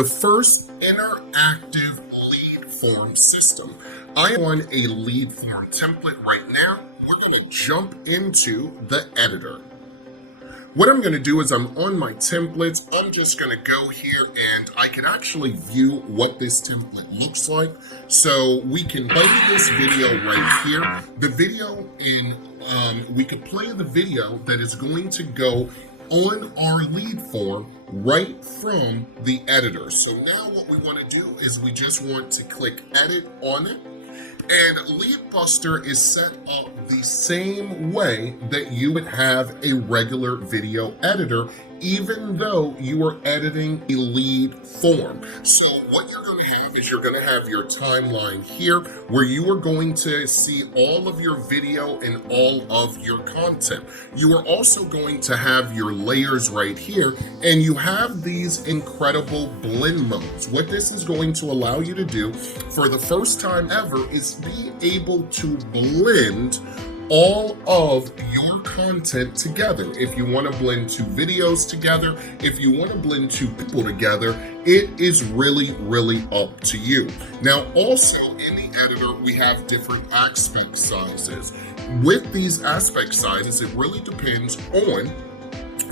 the first interactive lead form system. I am on a lead form template right now. We're going to jump into the editor. What I'm going to do is I'm on my templates. I'm just going to go here and I can actually view what this template looks like. So we can play this video right here. The video we could play the video that is going to go on our lead form right from the editor. So now what we want to do is we just want to click edit on it. And Leadbuster is set up the same way that you would have a regular video editor, even though you are editing a lead form. So what you're going to have is you're going to have your timeline here where you are going to see all of your video and all of your content. You are also going to have your layers right here, and you have these incredible blend modes. What this is going to allow you to do for the first time ever is be able to blend all of your content together. If you want to blend two videos together, if you want to blend two people together, it is really up to you. Now, also in the editor, we have different aspect sizes. With these aspect sizes, it really depends on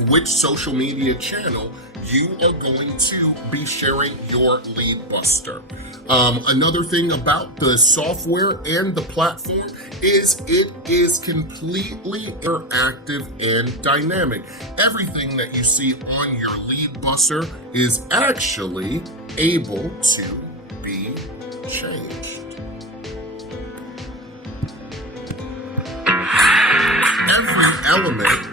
which social media channel you are going to be sharing your Leadbuster. Another thing about the software and the platform is it is completely interactive and dynamic. Everything that you see on your Leadbuster is actually able to be changed. Every element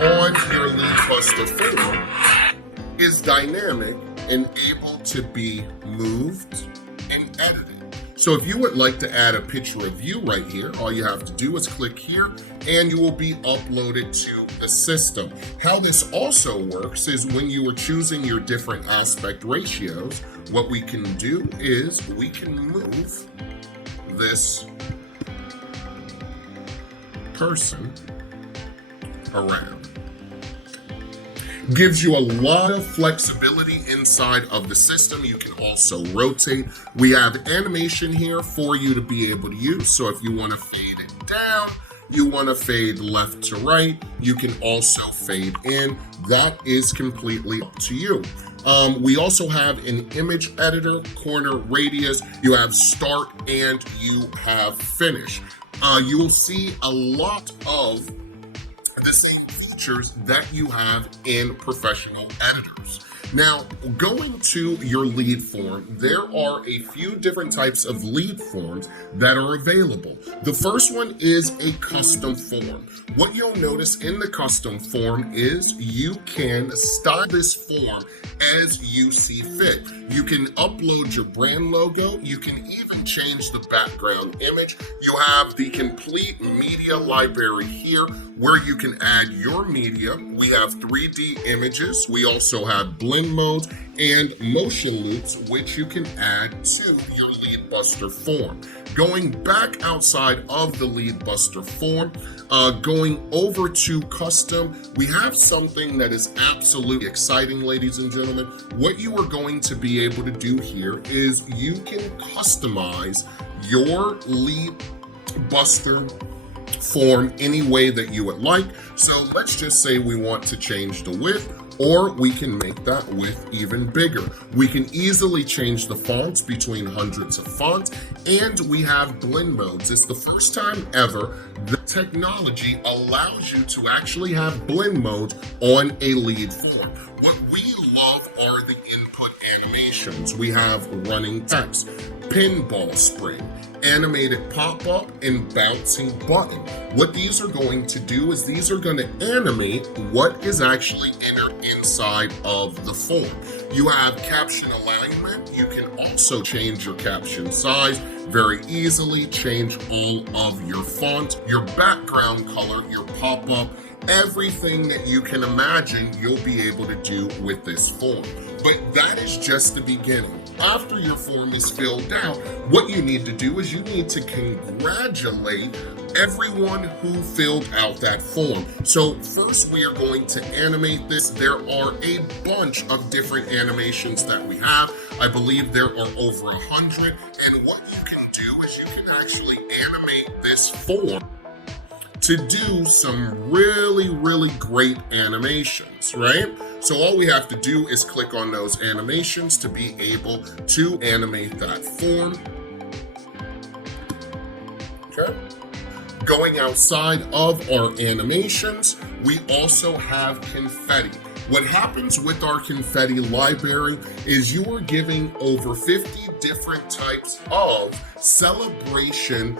on your Leadbuster form is dynamic and able to be moved and edited. So if you would like to add a picture of you right here, all you have to do is click here and you will be uploaded to the system. How this also works is when you are choosing your different aspect ratios, what we can do is we can move this person around. Gives you a lot of flexibility inside of the system. You can also rotate. We have animation here for you to be able to use. So if you want to fade it down, you want to fade left to right, you can also fade in. That is completely up to you. We also have an image editor, corner radius, you have start, and you have finish. You will see a lot of the same features that you have in professional editors. Now, going to your lead form, there are a few different types of lead forms that are available. The first one is a custom form. What you'll notice in the custom form is you can style this form as you see fit. You can upload your brand logo. You can even change the background image. You have the complete media library here where you can add your media. We have 3D images. We also have blend modes and motion loops, which you can add to your Leadbuster form. Going back outside of the Leadbuster form, going over to custom, we have something that is absolutely exciting, ladies and gentlemen. What you are going to be able to do here is you can customize your Leadbuster form any way that you would like. So let's just say we want to change the width, or we can make that width even bigger. We can easily change the fonts between hundreds of fonts, and we have blend modes. It's the first time ever the technology allows you to actually have blend modes on a lead form. What we love are the input animations. We have running text, pinball spring, animated pop-up, and bouncing button. What these are going to do is these are going to animate what is actually entered inside of the form. You have caption alignment. You can also change your caption size very easily, change all of your font, your background color, your pop-up, everything that you can imagine you'll be able to do with this form. But that is just the beginning. after your form is filled out, what you need to do is you need to congratulate everyone who filled out that form. So first we are going to animate this. There are a bunch of different animations that we have. I believe there are over 100. And what you can do is you can actually animate this form to do some really, really great animations, right? So all we have to do is click on those animations to be able to animate that form. Okay. Going outside of our animations, we also have confetti. What happens with our confetti library is you are giving over 50 different types of celebration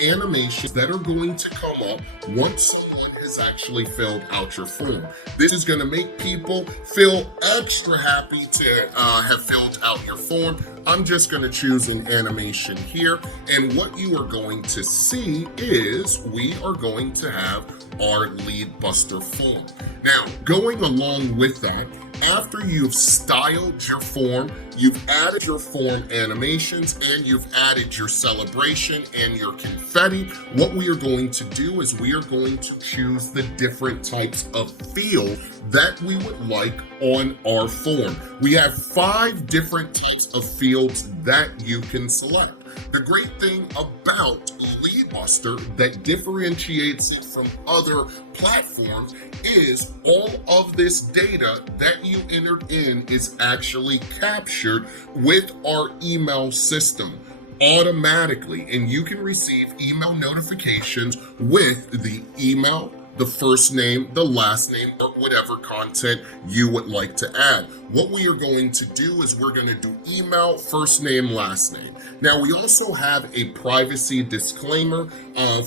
animations that are going to come up once someone has actually filled out your form. This is going to make people feel extra happy to have filled out your form. I'm just going to choose an animation here, and what you are going to see is we are going to have our Leadbuster form. Now, going along with that, after you've styled your form, you've added your form animations, and you've added your celebration and your confetti, what we are going to do is we are going to choose the different types of feel that we would like on our form. We have 5 different types of fields that you can select. The great thing about Leadbuster that differentiates it from other platforms is all of this data that you entered in is actually captured with our email system automatically, and you can receive email notifications with the email, the first name, the last name, or whatever content you would like to add. What we are going to do is we're going to do email, first name, last name. Now, we also have a privacy disclaimer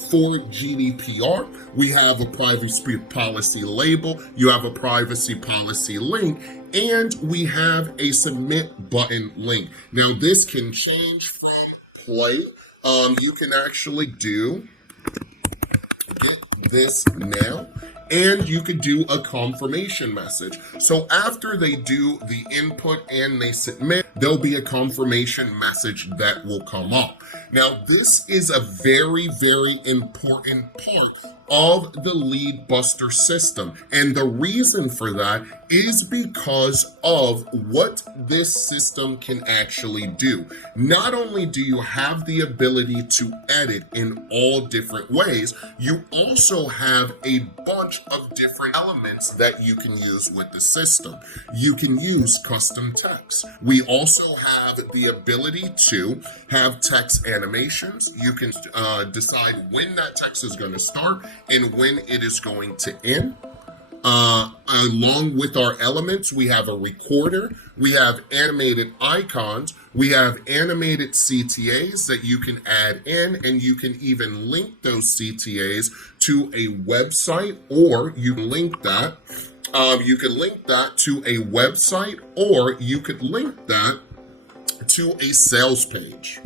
for GDPR. We have a privacy policy label. You have a privacy policy link, and we have a submit button link. Now, this can change from play. You can actually get this now, and you could do a confirmation message. So after they do the input and they submit, there'll be a confirmation message that will come up. Now, this is a very, very important part of the Leadbuster system. And the reason for that is because of what this system can actually do. Not only do you have the ability to edit in all different ways, you also have a bunch of different elements that you can use with the system. You can use custom text. We also have the ability to have text animations. You can decide when that text is going to start and when it is going to end. Along with our elements, we have a recorder, we have animated icons, we have animated CTAs that you can add in, and you can even link those CTAs to a website, or you can link that. To a website, or you could link that to a sales page.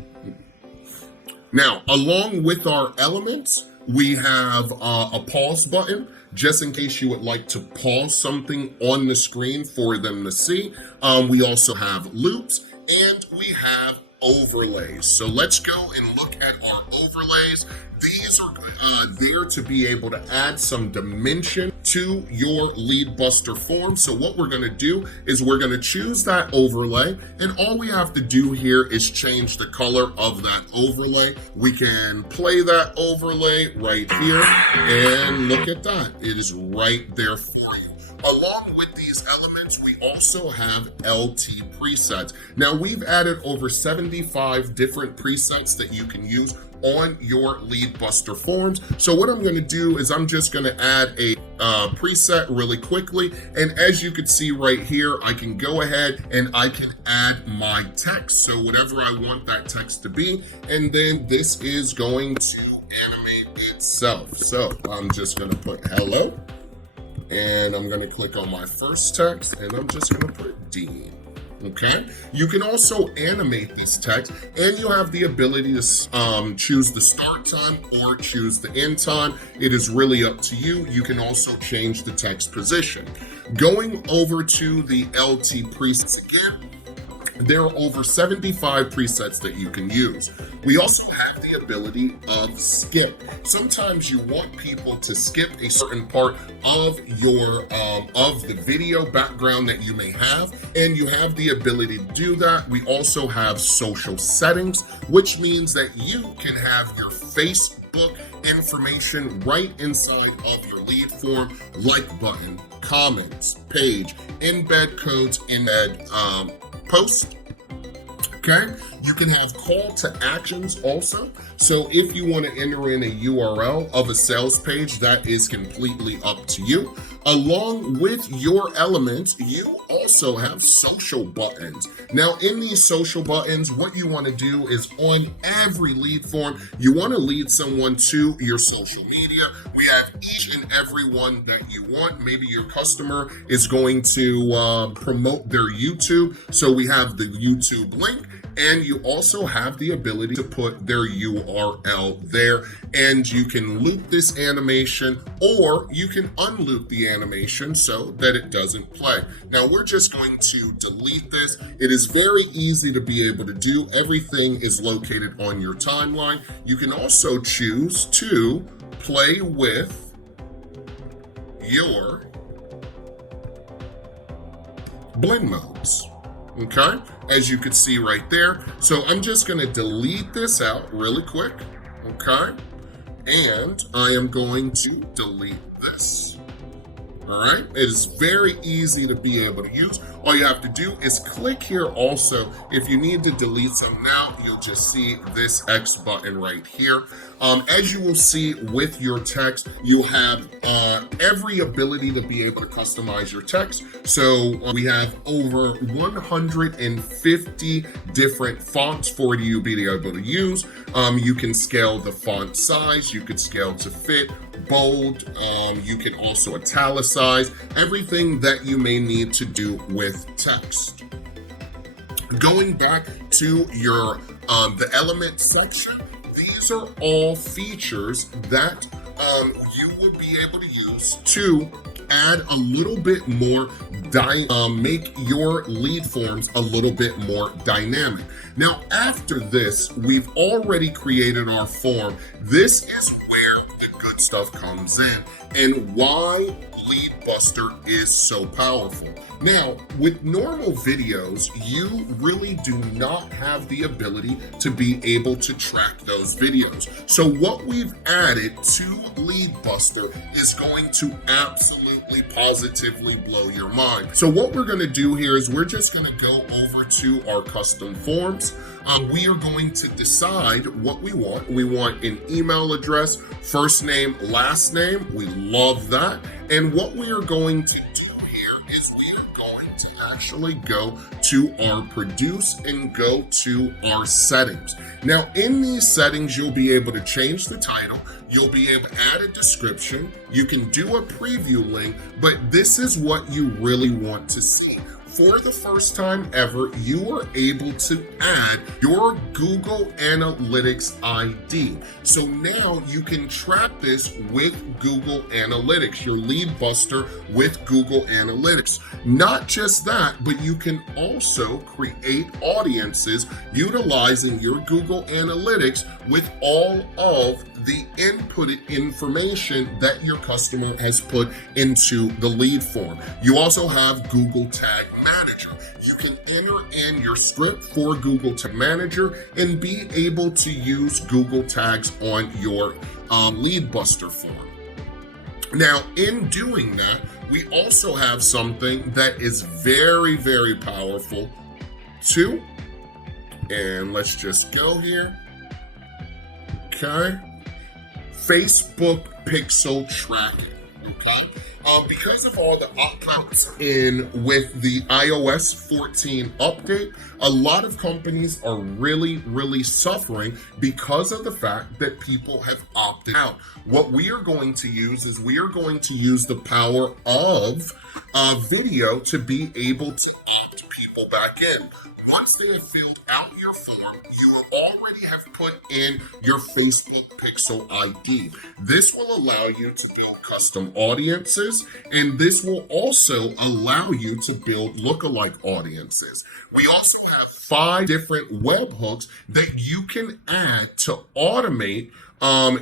Now, along with our elements, we have a pause button, just in case you would like to pause something on the screen for them to see. We also have loops, and we have overlays. So let's go and look at our overlays. These are there to be able to add some dimension to your Leadbuster form. So what we're going to do is we're going to choose that overlay, and all we have to do here is change the color of that overlay. We can play that overlay right here, and look at that. It is right there for you. Along with these elements, we also have LT presets. Now, we've added over 75 different presets that you can use on your Leadbuster forms. So what I'm going to do is I'm just going to add a preset really quickly. And as you can see right here, I can go ahead and I can add my text. So whatever I want that text to be. And then this is going to animate itself. So I'm just going to put hello. And I'm going to click on my first text, and I'm just going to put Dean. Okay, you can also animate these texts, and you have the ability to choose the start time or choose the end time. It is really up to you. You can also change the text position. Going over to the LT presets again, there are over 75 presets that you can use. We also have the ability of skip. Sometimes you want people to skip a certain part of your of the video background that you may have, and you have the ability to do that. We also have social settings, which means that you can have your Facebook information right inside of your lead form, like button, comments, page, embed codes, embed post. Okay, you can have call to actions also. So if you want to enter in a URL of a sales page, that is completely up to you. Along with your elements, you also have social buttons. Now, in these social buttons, what you want to do is on every lead form, you want to lead someone to your social media. We have each and every one that you want. Maybe your customer is going to promote their YouTube. So we have the YouTube link. And you also have the ability to put their URL there, and you can loop this animation, or you can unloop the animation so that it doesn't play. Now we're just going to delete this. It is very easy to be able to do. Everything is located on your timeline. You can also choose to play with your blend modes. Okay, as you can see right there. So I'm just going to delete this out really quick. Okay, and I am going to delete this. All right, it is very easy to be able to use. All you have to do is click here also. If you need to delete some now, you'll just see this X button right here. As you will see with your text, you have every ability to be able to customize your text. So we have over 150 different fonts for you to be able to use. You can scale the font size, you could scale to fit, bold, you can also italicize, everything that you may need to do with text. Going back to your the element section, these are all features that you will be able to use to add a little bit more, make your lead forms a little bit more dynamic. Now, after this, we've already created our form. This is where the good stuff comes in and why Leadbuster is so powerful. Now, with normal videos, you really do not have the ability to be able to track those videos. So what we've added to Leadbuster is going to absolutely positively blow your mind. So what we're going to do here is we're just going to go over to our custom forms. We are going to decide what we want. We want an email address, first name, last name. We love that. And what we are going to do here is we are going to actually go to our produce and go to our settings. Now, in these settings, you'll be able to change the title. You'll be able to add a description. You can do a preview link, but this is what you really want to see. For the first time ever, you are able to add your Google Analytics ID. So now you can track this with Google Analytics, your Leadbuster with Google Analytics. Not just that, but you can also create audiences utilizing your Google Analytics with all of the inputted information that your customer has put into the lead form. You also have Google Tag Manager. You can enter in your script for Google Tag Manager and be able to use Google Tags on your Leadbuster form. Now, in doing that, we also have something that is very, very powerful too. And let's just go here. Okay. Facebook pixel tracking. Okay. Because of all the updates in with the iOS 14 update, a lot of companies are really suffering because of the fact that people have opted out. What we are going to use is we are going to use the power of video to be able to opt people back in. Once they have filled out your form, you will already have put in your Facebook Pixel ID. This will allow you to build custom audiences, and this will also allow you to build lookalike audiences. We also have 5 different webhooks that you can add to automate.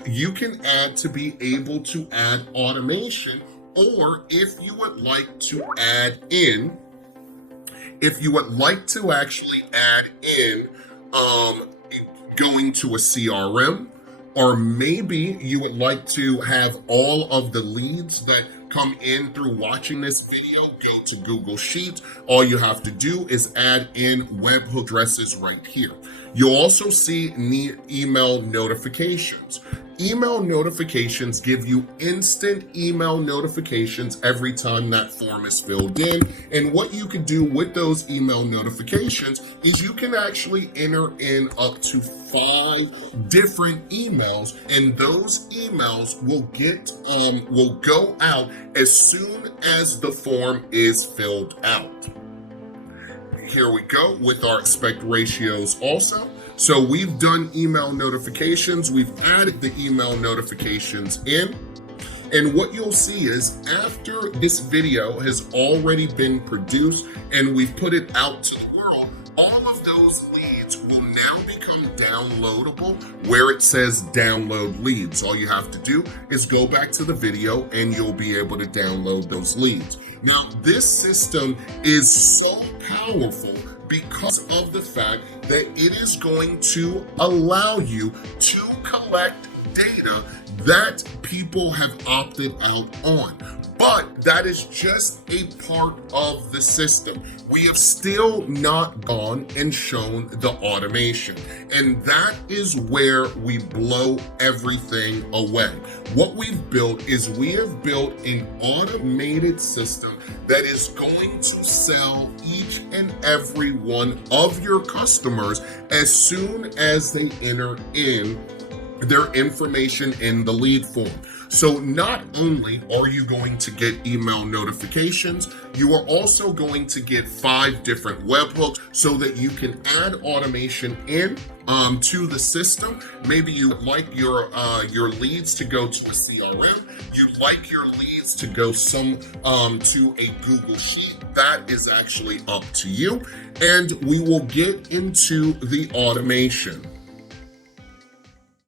You can add to be able to add automation, or if you would like to add in, if you would like to actually add in going to a CRM, or maybe you would like to have all of the leads that come in through watching this video go to Google Sheets. All you have to do is add in webhook addresses right here. You'll also see email notifications. Email notifications give you instant email notifications every time that form is filled in. And what you can do with those email notifications is you can actually enter in up to 5 different emails, and those emails will go out as soon as the form is filled out. Here we go with our expect ratios also. So we've done email notifications, we've added the email notifications in, and what you'll see is after this video has already been produced and we've put it out to the world, all of those leads will now become downloadable where it says download leads. All you have to do is go back to the video and you'll be able to download those leads. Now, this system is so powerful because of the fact that it is going to allow you to collect data that people have opted out on. But that is just a part of the system. We have still not gone and shown the automation. And that is where we blow everything away. What we've built is we have built an automated system that is going to sell each and every one of your customers as soon as they enter in their information in the lead form. So not only are you going to get email notifications, you are also going to get 5 different webhooks so that you can add automation in to the system. Maybe you like your leads to go to a CRM. You'd like your leads to go to a Google Sheet. That is actually up to you. And we will get into the automation.